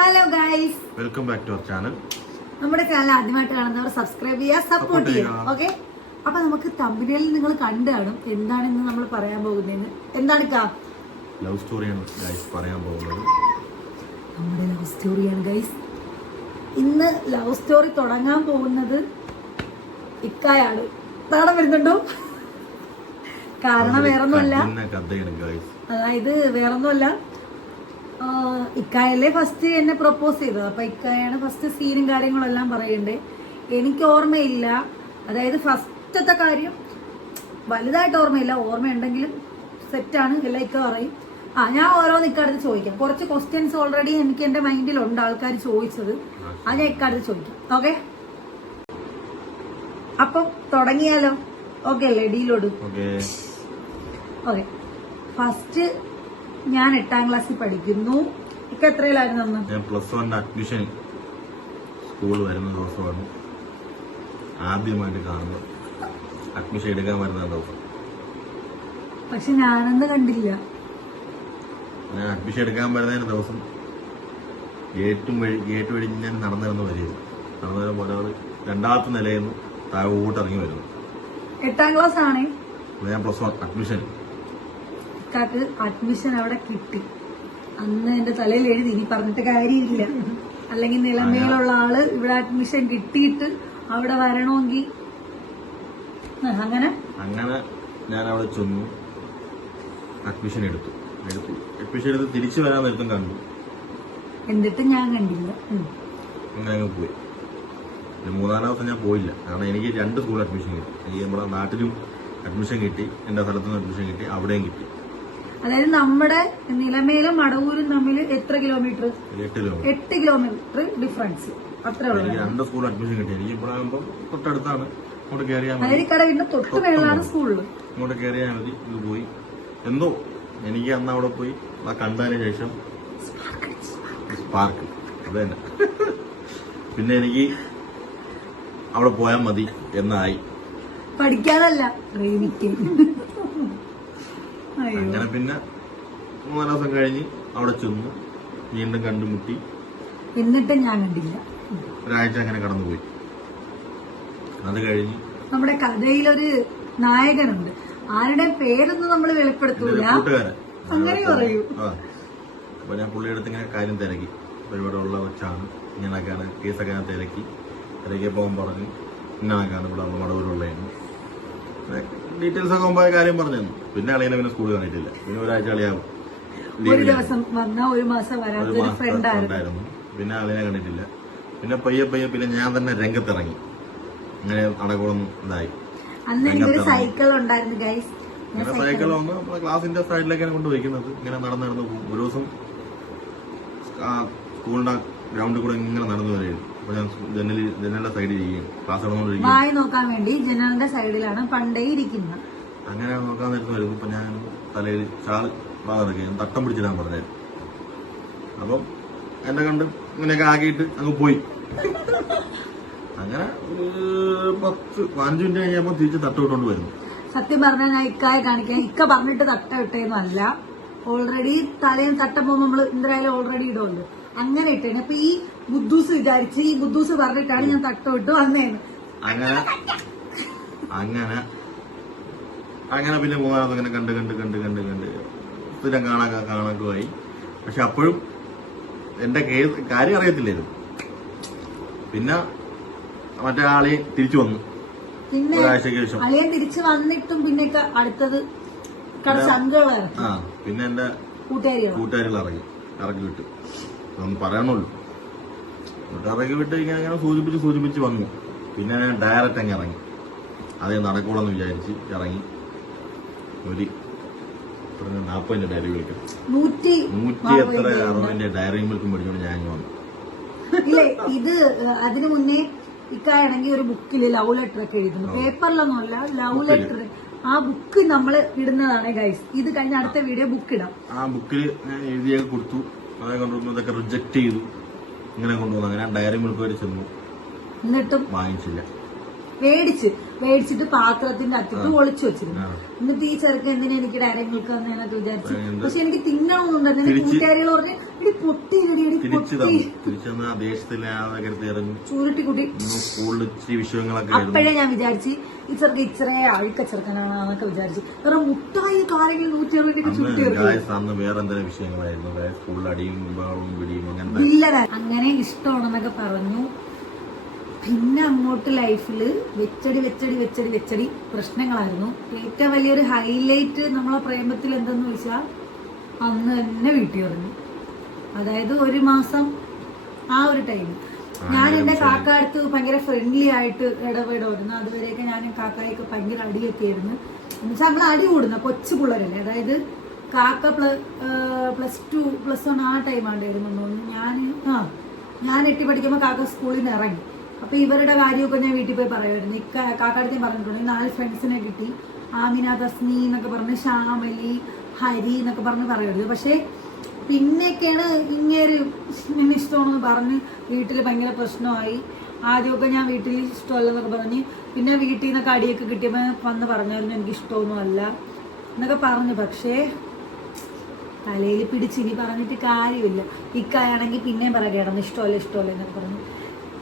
Hello guys welcome back to our channel നമ്മുടെ channel ആദ്യമായിട്ട് കാണുന്നവർ സബ്സ്ക്രൈബ് ചെയ്യുക സപ്പോർട്ട് ചെയ്യുക. ഓക്കെ അപ്പൊ നമുക്ക് തമ്പനിയിൽ നിങ്ങൾ കണ്ടു കാണും. എന്താണ് ഇന്ന് നമ്മൾ പറയാൻ പോകുന്നതെന്ന്? എന്താണ് കാ? ലവ് സ്റ്റോറിയാണ് ഗൈസ് പറയാൻ പോകുന്നത്. നമ്മുടെ ലവ് സ്റ്റോറിയാണ് ഗൈസ് ഇന്ന് ലവ് സ്റ്റോറി തുടങ്ങാൻ പോകുന്നത് ഇക്കായാണ്. നാളെ വരുന്നുണ്ടോ? കാരണം വേറൊന്നുമല്ല. അതായത് വേറൊന്നുമല്ല. ഇക്കായല്ലേ ഫസ്റ്റ് എന്നെ പ്രപ്പോസ് ചെയ്തത്. അപ്പൊ ഇക്കായാണ് ഫസ്റ്റ് സീനും കാര്യങ്ങളും എല്ലാം പറയണ്ടേ. എനിക്ക് ഓർമ്മയില്ല. അതായത് ഫസ്റ്റത്തെ കാര്യം വലുതായിട്ട് ഓർമ്മയില്ല. ഓർമ്മയുണ്ടെങ്കിലും സെറ്റാണ് എല്ലാം ഇക്ക പറയും. ആ ഞാൻ ഓരോന്ന് ഇക്കടുത്ത് ചോദിക്കാം. കുറച്ച് ക്വസ്റ്റ്യൻസ് ഓൾറെഡി എനിക്ക് എന്റെ മൈൻഡിലുണ്ട് ആൾക്കാർ ചോദിച്ചത്. അത് ഞാൻ ഇക്കടുത്ത് ചോദിക്കാം. ഓക്കെ അപ്പം തുടങ്ങിയാലോ? ഓക്കെ അല്ലേ? ഡീലോട്. ഓക്കെ ഫസ്റ്റ് ഞാൻ എട്ടാം ക്ലാസ്സിൽ പഠിക്കുന്നു. ഇക്ക എത്രയിലായിരുന്നു അന്ന്? ഞാൻ പ്ലസ് വൺ അഡ്മിഷൻ സ്കൂൾ വരുന്ന ദിവസമാണ് ആദ്യമായിട്ട് കാണുന്നത്. അഡ്മിഷൻ എടുക്കാൻ വരുന്ന ദിവസം. പക്ഷെ ഞാനന്ന് കണ്ടില്ല. ഞാൻ അഡ്മിഷൻ എടുക്കാൻ വരുന്നതിന് ദിവസം ഗേറ്റും വഴി ഗേറ്റ് വഴി ഞാൻ നടന്നിരുന്ന വരികയാണ് നടന്നു വരുമ്പോൾ ഒരാൾ രണ്ടാമത്തെ നിലയിൽ നിന്ന് താഴോട്ട് ഇറങ്ങി വരുന്നു. എട്ടാം ക്ലാസ് ആണേ ഞാൻ പ്ലസ് വൺ അഡ്മിഷൻ ഇക്കാക്ക് അഡ്മിഷൻ അവിടെ കിട്ടി. അന്ന് എന്റെ തലയിൽ എഴുതി ഇനി പറഞ്ഞിട്ട് കാര്യമില്ല. അല്ലെങ്കിൽ നിലമേലുള്ള ആൾ ഇവിടെ അഡ്മിഷൻ കിട്ടിയിട്ട് അവിടെ വരണമെങ്കിൽ. അങ്ങനെ? അങ്ങനെ ഞാൻ അവിടെ ചെന്നു. അഡ്മിഷൻ എടുത്തു. എടുത്തു. അഡ്മിഷൻ എടുത്ത് തിരിച്ചു വരാൻ നേരത്തും കണ്ടു. എന്നിട്ട് ഞാൻ കണ്ടില്ല. അങ്ങനെ അങ്ങ് പോയി. പിന്നെ മൂന്നാം ദിവസം ഞാൻ പോയില്ല. കാരണം എനിക്ക് രണ്ട് സ്കൂൾ അഡ്മിഷൻ കിട്ടി. എനിക്ക് നമ്മുടെ നാട്ടിലും അഡ്മിഷൻ കിട്ടി എന്റെ സ്ഥലത്തുനിന്ന് അഡ്മിഷൻ കിട്ടി അവിടെയും കിട്ടി. അതായത് നമ്മുടെ നിലമേലും മടവൂരും തമ്മിൽ എത്ര കിലോമീറ്റർ എട്ട് കിലോമീറ്റർ ഡിഫറൻസ് അത്രേ ഉള്ളൂ. എനിക്ക് രണ്ട് സ്കൂൾ അഡ്മിഷൻ കിട്ടി. എനിക്ക് ഇവിടെ ആകുമ്പോൾ തൊട്ടടുത്താണ്. ഇങ്ങോട്ട് കയറിയാൽ മതി. അതായത് കട വീടിന്റെ തൊട്ട് മേളിലാണ് സ്കൂളിൽ ഇങ്ങോട്ട് കയറിയാൽ മതി. ഇത് പോയി. എന്തോ? എനിക്ക് അന്ന് അവിടെ പോയി. ആ കണ്ടതിന് ശേഷം സ്പാർക്ക് അത് തന്നെ. പിന്നെ എനിക്ക് അവിടെ പോയാൽ മതി എന്നായി. പഠിക്കാതല്ല പ്രേമിക്കാൻ അങ്ങനെ പിന്നെ മൂന്നാൽ ദിവസം കഴിഞ്ഞ് അവിടെ ചെന്നു. വീണ്ടും കണ്ടുമുട്ടി. എന്നിട്ട് ഞാൻ കണ്ടില്ല. ഒരാഴ്ച അങ്ങനെ കടന്നുപോയി. അത് കഴിഞ്ഞ് നമ്മുടെ കഥയിലൊരു നായകനുണ്ട്. ആരുടെ പേരൊന്നും നമ്മൾ വെളിപ്പെടുത്തൂല. അങ്ങനെ പറയൂ. അപ്പൊ ഞാൻ പുള്ളിയുടെ അടുത്ത് ഇങ്ങനെ കാര്യം തിരക്കി. ഒരുപാട് ഇവിടെ ഉള്ള വെച്ചാണ് ഇങ്ങനെയൊക്കെയാണ് കേസൊക്കെ ഞാൻ തിരക്കി. തിരക്കിയപ്പോൾ പറഞ്ഞു ഇന്നതൊക്കെയാണ് ഇവിടെ ഉള്ള മടവൂരുള്ളതെന്ന് ഡീറ്റെയിൽസ് ഒക്കെ മുമ്പായ കാര്യം പറഞ്ഞു തന്നു പിന്നെ അളിയനെ പിന്നെ സ്കൂളിൽ കാണിട്ടില്ല പിന്നെ ഒരാഴ്ച അളിയാവും. ഒരു ദിവസം വന്ന ഒരു മാസം വരാത്തൊരു ഫ്രണ്ട് ആയിരുന്നു. പിന്നെ അളിനെ കണ്ടിട്ടില്ല. പിന്നെ പയ്യെ പയ്യെ പിന്നെ ഞാൻ തന്നെ രംഗത്തിറങ്ങി. അങ്ങനെ അടകളൊന്നും ഇതായി. സൈക്കിൾ ഉണ്ടായിരുന്നു ഗൈസ് ഇങ്ങനെ സൈക്കിൾ വന്ന് നമ്മളെ ക്ലാസിന്റെ സൈഡിലേക്കാണ് കൊണ്ട് വയ്ക്കുന്നത് ഇങ്ങനെ നടന്ന് നടന്ന് പോകും ഒരു ദിവസം സ്കൂളിന്റെ ഗ്രൗണ്ടിൽ കൂടെ ഇങ്ങനെ നടന്നു വരികയാണ് അപ്പൊ ഞാൻ ജനലിൽ ജനലിന്റെ സൈഡിൽ ഇരിക്കും ക്ലാസ് നടന്നുകൊണ്ടിരിക്കുകയാണ് വായി നോക്കാൻ വേണ്ടി ജനലിന്റെ സൈഡിലാണ് പണ്ടേ ഇരിക്കുന്നത് അങ്ങനെ നോക്കാൻ നേരത്ത് വരുന്നു ഇപ്പൊ ഞാൻ തലയിൽ ഷാൾ ഞാൻ തട്ടം പിടിച്ചിടാൻ പറഞ്ഞത് അപ്പം എന്നെ കണ്ട് ഇങ്ങനെയൊക്കെ ആക്കിയിട്ട് അങ്ങ് പോയി. അങ്ങനെ ഒരു പത്ത് പതിനഞ്ച് മിനിറ്റ് കഴിഞ്ഞപ്പോൾ തിരിച്ച് തട്ട് വിട്ടുകൊണ്ട് വരുന്നു. സത്യം പറഞ്ഞാൽ ഞാൻ ഇക്കായ കാണിക്കാൻ ഇക്ക പറഞ്ഞിട്ട് തട്ട ഇട്ടേന്നല്ല. ഓൾറെഡി തലയും തട്ടം പോകുമ്പോൾ നമ്മൾ എന്തായാലും ഓൾറെഡി ഇടുമല്ലോ അങ്ങനെ ഇട്ടേനെ. അപ്പൊ ഈ ബുദ്ധൂസ് വിചാരിച്ച് ഈ ബുദ്ധൂസ് പറഞ്ഞിട്ടാണ് ഞാൻ തട്ടോട്ട് വന്നേന്ന്. അങ്ങനെ അങ്ങനെ അങ്ങനെ പിന്നെ പോകാതെ അങ്ങനെ കണ്ട് കണ്ട് കണ്ട് കണ്ട് കണ്ട്. സ്ഥിരം കാണാൻ കാണാക്കുമായി പക്ഷെ അപ്പോഴും എന്റെ കേസ് കാര്യം അറിയത്തില്ലായിരുന്നു. പിന്നെ മറ്റേ ആളെ തിരിച്ചു വന്നു. പിന്നെ അളിയൻ തിരിച്ചു വന്നിട്ടും പിന്നെ അടുത്തത് ആ പിന്നെ എന്റെ കൂട്ടുകാരികൾ ഇറങ്ങി ഇറങ്ങി വിട്ടു. അതൊന്നും പറയണുള്ളൂ ഇറക്കി വിട്ട് ഇങ്ങനെ ഇങ്ങനെ സൂചിപ്പിച്ച് സൂചിപ്പിച്ച് വന്നു. പിന്നെ ഞാൻ ഡയറക്റ്റ് അങ്ങ് ഇറങ്ങി. അതേ നടക്കൂടെന്ന് വിചാരിച്ച് ഇറങ്ങി. ഒരു നാൽപ്പതിന്റെ ഡയറി വിളിക്കും. നൂറ്റി എത്ര അറുപതിന്റെ ഡയറി മിൽക്കും മേടിച്ചോണ്ട് ഞാൻ വന്നു. ഇല്ലേ ഇത് അതിനു മുന്നേ ഇക്കാണെങ്കിൽ ഒരു ബുക്കിൽ ലവ് ലെറ്റർ ഒക്കെ എഴുതുന്നു. പേപ്പറിലൊന്നുമല്ല ലവ് ലെറ്റർ ആ ബുക്ക് നമ്മൾ ഇടുന്നതാണ് ഗൈസ് ഇത് കഴിഞ്ഞ അടുത്ത വീഡിയോ ബുക്ക് ഇടാം. ആ ബുക്കിൽ ഞാൻ എഴുതിയൊക്കെ കൊടുത്തു. അതൊക്കെ കൊണ്ടുവന്നു ഇതൊക്കെ റിജക്ട് ചെയ്തു. ഇങ്ങനെ കൊണ്ടുവന്നു അങ്ങനെ ഡയറി മിൽക്ക് വരെ ചെന്നു എന്നിട്ടും വാങ്ങിച്ചില്ല. മേടിച്ച് മേടിച്ചിട്ട് പാത്രത്തിന്റെ അറ്റത്ത് ഒളിച്ചു വെച്ചിരുന്നു. എന്നിട്ട് ഈ ചെറുക്കൻ എന്തിനാ എനിക്ക് ഡയറങ്ങൾക്ക് വന്നതിനൊക്കെ വിചാരിച്ചു. പക്ഷെ എനിക്ക് തിന്നണമെന്നുണ്ടായിരുന്നു. എന്റെ കൂട്ടുകാരികൾ പറഞ്ഞു ഇടി പൊട്ടി ഇടി ഇടി പൊട്ടി. ചൂരുട്ടി കുട്ടി അപ്പോഴേ ഞാൻ വിചാരിച്ചു ഈ ചെറുക്കൻ ഇച്ചിരി അഴുക്ക ചെറുക്കനാണെന്നൊക്കെ വിചാരിച്ചു. കാരണം മുട്ടായി കാരെങ്കിലും നൂറ്റി അറുപതിനൊക്കെ ചുരുട്ടി അന്ന് വിഷയങ്ങളായിരുന്നു. അങ്ങനെ ഇഷ്ടമാണെന്നൊക്കെ പറഞ്ഞു. പിന്നെ അങ്ങോട്ട് ലൈഫിൽ വെച്ചടി വെച്ചടി വെച്ചടി വെച്ചടി പ്രശ്നങ്ങളായിരുന്നു. ഏറ്റവും വലിയൊരു ഹൈലൈറ്റ് നമ്മളെ പ്രേമത്തിൽ എന്തെന്ന് വെച്ചാൽ അന്ന് തന്നെ വീട്ടിൽ ഇറങ്ങി അതായത് ഒരു മാസം ആ ഒരു ടൈം ഞാൻ എന്റെ കാക്ക അടുത്ത് ഭയങ്കര ഫ്രണ്ട്ലി ആയിട്ട് ഇടപെടുമായിരുന്നു. അതുവരെയൊക്കെ ഞാൻ കാക്കയൊക്കെ ഭയങ്കര അടിയൊക്കെ ആയിരുന്നു എന്നുവെച്ചാൽ നമ്മൾ അടി കൂടുന്ന കൊച്ചു പിള്ളേരല്ലേ. അതായത് കാക്ക plus plus two plus one ആ ടൈമാണ്ടായിരുന്നു തോന്നുന്നു ഞാൻ ആ ഞാൻ എട്ടി പഠിക്കുമ്പോൾ കാക്ക സ്കൂളിൽ നിന്ന് ഇറങ്ങി. അപ്പൊ ഇവരുടെ കാര്യമൊക്കെ ഞാൻ വീട്ടിൽ പോയി പറയുമായിരുന്നു. ഇക്ക പറഞ്ഞിട്ടുണ്ട് നാല് ഫ്രണ്ട്സിനെ കിട്ടി. ആമിന തസ്നി എന്നൊക്കെ പറഞ്ഞ് ശ്യാമലി ഹരി എന്നൊക്കെ പറഞ്ഞ് പറയുമായിരുന്നു. പക്ഷേ പിന്നെയൊക്കെയാണ് ഇങ്ങനൊരു ഇഷ്ടമാണെന്ന് പറഞ്ഞ് വീട്ടിൽ ഭയങ്കര പ്രശ്നമായി. ആദ്യമൊക്കെ ഞാൻ വീട്ടിൽ ഇഷ്ടമല്ലെന്നൊക്കെ പറഞ്ഞ് പിന്നെ വീട്ടിൽ നിന്നൊക്കെ അടിയൊക്കെ കിട്ടിയപ്പോൾ വന്ന് പറഞ്ഞായിരുന്നു എനിക്ക് ഇഷ്ടമൊന്നും അല്ല എന്നൊക്കെ പറഞ്ഞു. പക്ഷേ തലയിൽ പിടിച്ച് ഇനി പറഞ്ഞിട്ട് കാര്യമില്ല. ഇക്കായാണെങ്കിൽ പിന്നെയും പറയാം കിടന്ന് ഇഷ്ടമല്ല ഇഷ്ടമല്ല എന്നൊക്കെ പറഞ്ഞു.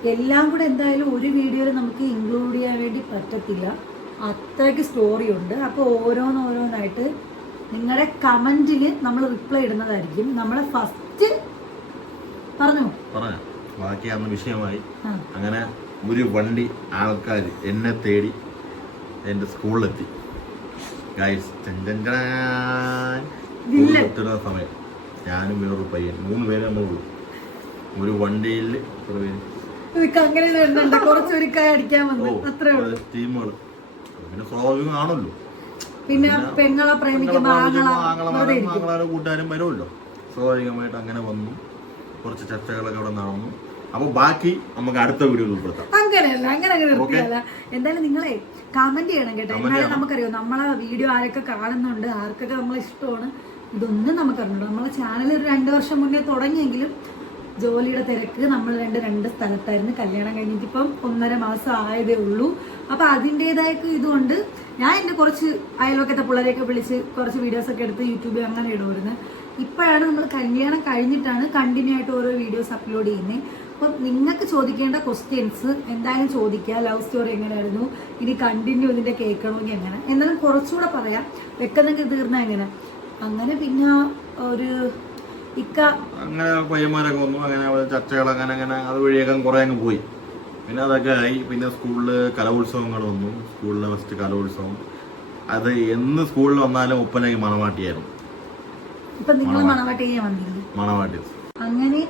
എല്ലാം കൂടെ എന്തായാലും ഒരു വീഡിയോയിൽ നമുക്ക് ഇൻക്ലൂഡ് ചെയ്യാൻ വേണ്ടി പറ്റത്തില്ല. അത്രയ്ക്ക് സ്റ്റോറി ഉണ്ട്. അപ്പോൾ ഓരോന്നോരോന്നായിട്ട് നിങ്ങളുടെ കമന്റിന് നമ്മൾ റിപ്ലൈ ഇടുന്നതായിരിക്കും. നമ്മളെ ഫസ്റ്റ് പറഞ്ഞു? പറഞ്ഞ. ബാക്കി അന്ന് വിഷയമായി. അങ്ങനെ ഒരു വണ്ടി ആൾക്കാർ എന്നെ തേടി എന്റെ സ്കൂളിലെത്തി. ഗൈസ് സമയം. ഞാനും വേറൊരു പയ്യൻ. മൂന്ന് പേര് നമ്മളുള്ളൂ ഒരു വണ്ടിയിൽ എത്ര പേര് ഇതൊക്കെ അങ്ങനെ വരുന്നുണ്ട് കുറച്ചൊരു കായ അടിക്കാൻ വന്നു. അത്രേ ഉള്ളൂ. ടീമുകൾ പിന്നെ സ്വാഭാവികമാണല്ലോ പിന്നെ പെങ്ങളെ പ്രേമിക്കുന്ന ആങ്ങളാരും കൂട്ടുകാരും വരുമല്ലോ. സ്വാഭാവികമായിട്ട് അങ്ങനെ വന്നു. കുറച്ച് ചർച്ചകളൊക്കെ അവിടെ നടന്നു. അപ്പൊ ബാക്കി നമുക്ക് അടുത്ത വീഡിയോയിൽ ഉൾപ്പെടുത്താം. അങ്ങനെയല്ല അങ്ങനെ അങ്ങനെ നിർത്തിയല്ല. എന്തായാലും നിങ്ങളെ കമന്റ് ചെയ്യണം കേട്ടോ. എന്നാലും. നമുക്കറിയാം. നമ്മളെ വീഡിയോ ആരൊക്കെ കാണുന്നുണ്ട് ആർക്കൊക്കെ നമ്മളെ ഇഷ്ടമാണ് ഇതൊന്നും നമുക്കറിഞ്ഞൂടാ നമ്മളെ ചാനൽ ഒരു രണ്ട് വർഷം മുന്നേ തുടങ്ങിയെങ്കിലും ജോലിയുടെ തിരക്ക് നമ്മൾ രണ്ട് രണ്ട് സ്ഥലത്തായിരുന്നു. കല്യാണം കഴിഞ്ഞിട്ട് ഇപ്പം ഒന്നര മാസം ആയതേ ഉള്ളൂ. അപ്പൊ അതിന്റെതായ ഇതുകൊണ്ട് ഞാൻ എന്റെ കുറച്ച് അയൽവക്കത്തെ പിള്ളേരെയൊക്കെ വിളിച്ച് കുറച്ച് വീഡിയോസ് ഒക്കെ എടുത്ത് യൂട്യൂബിൽ അങ്ങനെ ഇടുമായിരുന്നു ഇപ്പോഴാണ് നമ്മൾ കല്യാണം കഴിഞ്ഞിട്ടാണ് കണ്ടിന്യൂ ആയിട്ട് ഓരോ വീഡിയോസ് അപ്ലോഡ് ചെയ്യുന്നത് അപ്പം നിങ്ങൾക്ക് ചോദിക്കേണ്ട ക്വസ്റ്റ്യൻസ് എന്തായാലും ചോദിക്കുക. ലവ് സ്റ്റോറി എങ്ങനെയായിരുന്നു? ഇനി കണ്ടിന്യൂ ഇതിന്റെ കേൾക്കണമെങ്കിൽ എങ്ങനെ? എന്നാലും കുറച്ചുകൂടെ പറയാം. വെക്കുന്നെങ്കിൽ തീർന്ന എങ്ങനെ? അങ്ങനെ പിന്നെ ഒരു ഇക്ക. അങ്ങനെ പയ്യന്മാരൊക്കെ വന്നു. അങ്ങനെ ചർച്ചകൾ അങ്ങനെ അങ്ങനെ അതുവഴിയൊക്കെ കുറെ അങ്ങ് പോയി. പിന്നെ അതൊക്കെ ആയി. പിന്നെ സ്കൂളിൽ കലോത്സവങ്ങൾ വന്നു. സ്കൂളിലെ ഫസ്റ്റ് കലോത്സവം. അത് എന്ന് സ്കൂളിൽ വന്നാലും ഒപ്പനയ്ക്ക് മണവാട്ടിയായിരുന്നു. മണവാട്ടി. അങ്ങനെ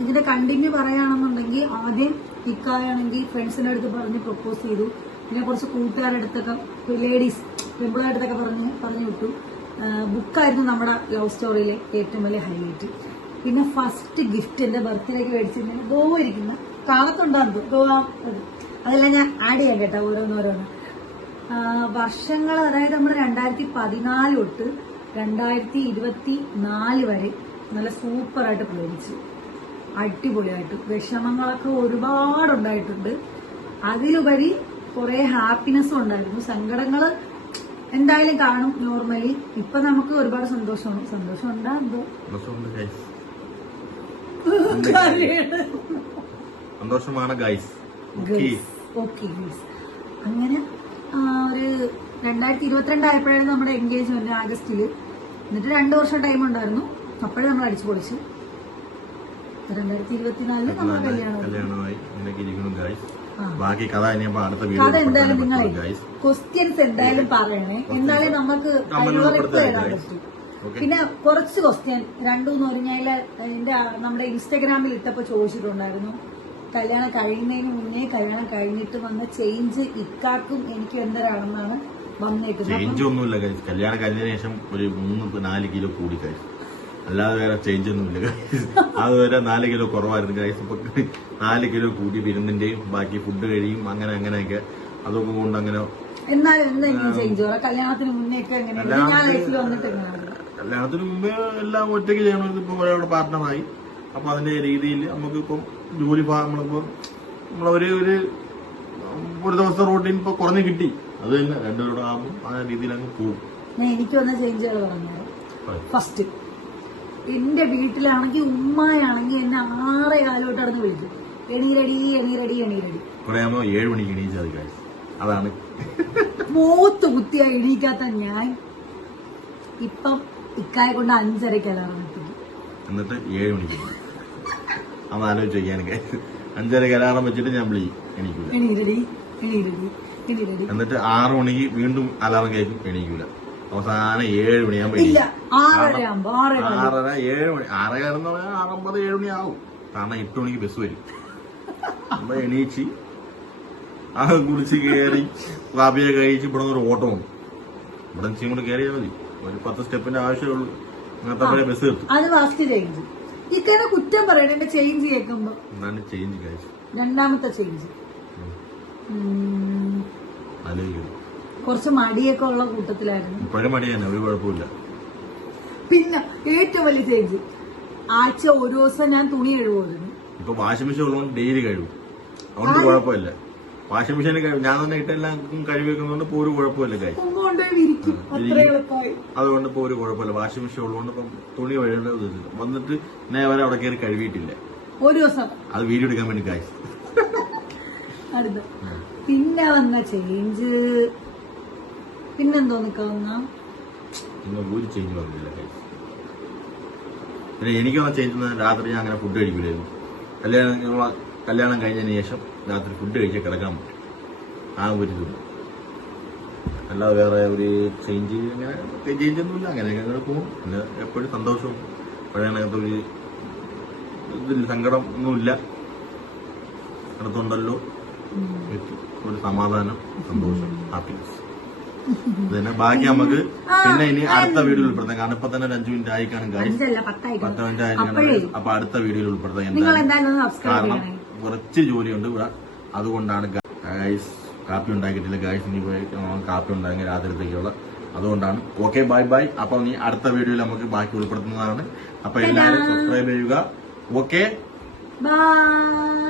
ഇതിന്റെ കണ്ടിന്യൂ പറയുകയാണെന്നുണ്ടെങ്കിൽ ആദ്യം ഇക്കായാണെങ്കിൽ ഫ്രണ്ട്സിന്റെ അടുത്ത് പറഞ്ഞ് പ്രപ്പോസ് ചെയ്തു. പിന്നെ കുറച്ച് കൂട്ടുകാരുടെ അടുത്തൊക്കെ ലേഡീസ് പെമ്പിളുടെ അടുത്തൊക്കെ പറഞ്ഞ് പറഞ്ഞു വിട്ടു. ബുക്കായിരുന്നു നമ്മുടെ ലവ് സ്റ്റോറിയിലെ ഏറ്റവും വലിയ ഹൈലൈറ്റ് പിന്നെ ഫസ്റ്റ് ഗിഫ്റ്റ് എന്റെ ബർത്ത്ഡേക്ക് മേടിച്ചിരുന്ന ഗോവ ഇരിക്കുന്ന കാണത്തുണ്ടാകും ഗോവ അതെല്ലാം ഞാൻ ആഡ് ചെയ്യാൻ കേട്ടോ ഓരോന്നോരോന്ന്. വർഷങ്ങൾ അതായത് നമ്മൾ രണ്ടായിരത്തി പതിനാല് തൊട്ട് രണ്ടായിരത്തി ഇരുപത്തി നാല് വരെ നല്ല സൂപ്പറായിട്ട് പ്രേമിച്ചു അടിപൊളിയായിട്ട്. വിഷമങ്ങളൊക്കെ ഒരുപാടുണ്ടായിട്ടുണ്ട്. അതിലുപരി കുറേ ഹാപ്പിനെസ്സും ഉണ്ടായിരുന്നു. സങ്കടങ്ങൾ എന്തായാലും കാണും നോർമലി ഇപ്പൊ നമുക്ക് ഒരുപാട് സന്തോഷമാണ്. സന്തോഷം ഉണ്ടാ എന്തോ സന്തോഷമാണ് ഗൈസ് ഓക്കെ ഓക്കെ അങ്ങനെ ഒരു രണ്ടായിരത്തി ഇരുപത്തിരണ്ട് ആയപ്പോഴായിരുന്നു നമ്മുടെ എൻഗേജ്മെന്റ് ആഗസ്റ്റിൽ. എന്നിട്ട് രണ്ടു വർഷം ടൈം ഉണ്ടായിരുന്നു. അപ്പോഴും നമ്മൾ അടിച്ചു പൊളിച്ചു. രണ്ടായിരത്തി ഇരുപത്തിനാലിൽ നമ്മുടെ കല്യാണം ബാക്കി കഥ ഇനിയപ്പോ അടുത്ത കഥ എന്തായാലും നിങ്ങളെ വീഡിയോ ക്വസ്റ്റ്യൻസ് എന്തായാലും പറയണേ. എന്നാലേ നമുക്ക് നമ്മൾ അതിനുള്ള reply തരാൻ guys. പിന്നെ കുറച്ച് ക്വസ്റ്റ്യൻ രണ്ടു മൂന്ന് ഒരുങ്ങയിൽ എന്റെ നമ്മുടെ ഇൻസ്റ്റാഗ്രാമിൽ ഇട്ടപ്പോ ചോദിച്ചിട്ടുണ്ടായിരുന്നു. കല്യാണം കഴിയുന്നതിന് മുന്നേ കല്യാണം കഴിഞ്ഞിട്ട് വന്ന ചേഞ്ച് ഇക്കാക്കും എനിക്ക് എന്തരാണെന്നാണ് വന്നേക്കുന്നത്. ചേഞ്ച് ഒന്നുമില്ല കല്യാണം കഴിഞ്ഞതിന് ശേഷം ഒരു മൂന്ന് നാല് കിലോ കൂടി ഗൈസ് അല്ലാതെ വേറെ ചേഞ്ച് ഒന്നുമില്ല അതുവരെ നാല് കിലോ കുറവായിരുന്നു ഗൈസ് ഇപ്പൊ നാല് കിലോ കൂടി വിരുന്നിന്റെയും ബാക്കി ഫുഡ് കഴിയും അങ്ങനെ അങ്ങനെയൊക്കെ. അതൊക്കെ കൊണ്ട് അങ്ങനെ എന്നാലും എന്തെങ്കിലും ചേഞ്ച് പറയാം കല്യാണത്തിന് മുന്നേ കല്യാണത്തിന് മുമ്പേ എല്ലാം ഒറ്റയ്ക്ക് ചെയ്യണത് ഇപ്പൊ ഒരാളുടെ പാർട്ട്ണറായി അപ്പൊ അതിന്റെ രീതിയിൽ നമുക്കിപ്പം ജോലി നമ്മളിപ്പോ നമ്മളൊരു ഒരു ഒരു ദിവസം റൂട്ടീൻ ഇപ്പൊ കുറഞ്ഞു കിട്ടി. അത് തന്നെ രണ്ടുപേരോട് ആകുമ്പോൾ ആ രീതിയിൽ അങ്ങ് പോകും. എനിക്ക് വന്ന ചേഞ്ചുകൾ പറഞ്ഞുതരാം. ഫസ്റ്റ് എന്റെ വീട്ടിലാണെങ്കിൽ ഉമ്മായാണെങ്കിൽ എന്നെ ആറേ കാലോട്ട് അടന്ന് വിളിക്കും. എണീരടി എണീരടി എണീരടി. പറയാമോ ഏഴ് മണിക്ക് എണീച്ചാൽ. അതാണ്. മൂത്ത് കുത്തിയാ എണീക്കാത്ത ഞാൻ ഇപ്പം ഇക്കായെ കൊണ്ട് അഞ്ചരക്ക് അലാറം എത്തിക്കും എന്നിട്ട് ഏഴ് മണിക്ക്. അന്ന് ആലോചിച്ച് നോക്കിയാണ് guys. അഞ്ചര കരാറം വെച്ചിട്ട് ഞാൻ വിളി എണീക്കൂല. എണീരടി എണീരടി എണീരടി. എന്നിട്ട് ആറ് മണിക്ക് വീണ്ടും അലാറം കേൾക്കും എണീക്കൂല. അവസാനം ഏഴ് മണിയാകുമ്പോ ഇല്ല. ആറര ആകുമ്പോ ആറര ആറര ഏഴ് മണി ആറര എന്ന് പറഞ്ഞാൽ ആറമ്പത് ഏഴ് മണി ആവും കാരണം എട്ട് മണിക്ക് ബസ് വരും. അപ്പൊ എണീച്ച് ആ കുളിച്ച് കയറി കാപ്പിയെ കഴിച്ച് ഇവിടെ നിന്നൊരു ഓട്ടം ഉണ്ട് ഇവിടെ നിന്ന് കൊണ്ട് കയറിയാൽ മതി. ഒരു പത്ത് സ്റ്റെപ്പിന്റെ ആവശ്യമുള്ളൂ അങ്ങനത്തെ പഴയ ബസ് കിട്ടും. അത് ഫസ്റ്റ് ചേഞ്ച് ഇക്കനെ കുറ്റം പറയണ ചേഞ്ച് കേൾക്കുമ്പോ. എന്താണ് ചേഞ്ച് കഴിച്ചു രണ്ടാമത്തെ ചേഞ്ച് ആലോചിക്കുന്നു കുറച്ച് മടിയൊക്കെ ഉള്ള കൂട്ടത്തിലായിരുന്നു. ഇപ്പോഴും മടി തന്നെ ഒരു കുഴപ്പമില്ല പിന്നെ ഏറ്റവും വലിയ ചേഞ്ച് ആഴ്ച ഒരു ദിവസം ഞാൻ തുണി കഴുകുമായിരുന്നു. ഇപ്പൊ വാഷിംഗ് മെഷീൻ ഉള്ളതുകൊണ്ട് ഡെയിലി കഴിവും അതുകൊണ്ട് കുഴപ്പമില്ല. വാഷിംഗ് മെഷീനിൽ കഴിവും ഞാൻ തന്നെ ഇട്ടെല്ലാം കഴുകി വെക്കുന്നതുകൊണ്ട് ഇപ്പൊ ഒരു കുഴപ്പമില്ല കാര്യം ഉമ്മ കൊണ്ടുപോയി വിരിക്കും അത്ര എളുപ്പമായി. അതുകൊണ്ട് ഇപ്പോൾ ഒരു കുഴപ്പമില്ല. വാഷിംഗ് മെഷീൻ ഉള്ളതുകൊണ്ട് ഇപ്പം തുണി കഴുകേണ്ടത് വന്നിട്ട് വരെ അവിടെ കയറി കഴുകിയിട്ടില്ല. ഒരു ദിവസം. അത് വീഡിയോ എടുക്കാൻ വേണ്ടി കാശ് പിന്നെ വന്ന ചേഞ്ച് പിന്നെന്തോ നിക്കാവുന്ന ഇന്ന് ഒരു ചേഞ്ച് വന്നില്ല പിന്നെ എനിക്ക് വന്ന ചേഞ്ച് രാത്രി ഞാൻ അങ്ങനെ ഫുഡ് കഴിക്കില്ലായിരുന്നു കല്യാണം കല്യാണം കഴിഞ്ഞതിന് ശേഷം രാത്രി ഫുഡ് കഴിച്ച് കിടക്കാൻ പറ്റും. ആ ഒരു ഇതുണ്ട് അല്ലാതെ വേറെ ഒരു ചേഞ്ച് അങ്ങനെ ചേഞ്ച് ഒന്നുമില്ല. അങ്ങനെയൊക്കെ അങ്ങനെ പോകും. പിന്നെ എപ്പോഴും സന്തോഷവും പഴയ അങ്ങനത്തെ ഒരു ഇതില്ല സങ്കടം ഒന്നുമില്ല. അടുത്തുണ്ടല്ലോ. ഒരു സമാധാനം സന്തോഷം ഹാപ്പിനെസ് പിന്നെ ബാക്കി നമുക്ക് പിന്നെ ഇനി അടുത്ത വീഡിയോയിൽ ഉൾപ്പെടുത്താം. കാരണം ഇപ്പൊ തന്നെ ഒരു അഞ്ചു മിനിറ്റ് ആയി കാണും പത്ത് മിനിറ്റ് ആയി അപ്പൊ അടുത്ത വീഡിയോയിൽ ഉൾപ്പെടുത്താം കാരണം കുറച്ച് ജോലിയുണ്ട് ഇവിടെ. അതുകൊണ്ടാണ് ഗായ്സ് കാപ്പി ഉണ്ടാക്കിയിട്ടില്ല. ഗായ്സ് ഇനി പോയി കാപ്പി ഉണ്ടാക്കി രാത്രിത്തേക്കുള്ള. അതുകൊണ്ടാണ്. ഓക്കെ ബൈ ബൈ അപ്പൊ നീ അടുത്ത വീഡിയോയിൽ നമുക്ക് ബാക്കി ഉൾപ്പെടുത്തുന്നതാണ്. അപ്പൊ എല്ലാവരും സബ്സ്ക്രൈബ് ചെയ്യുക. Okay bye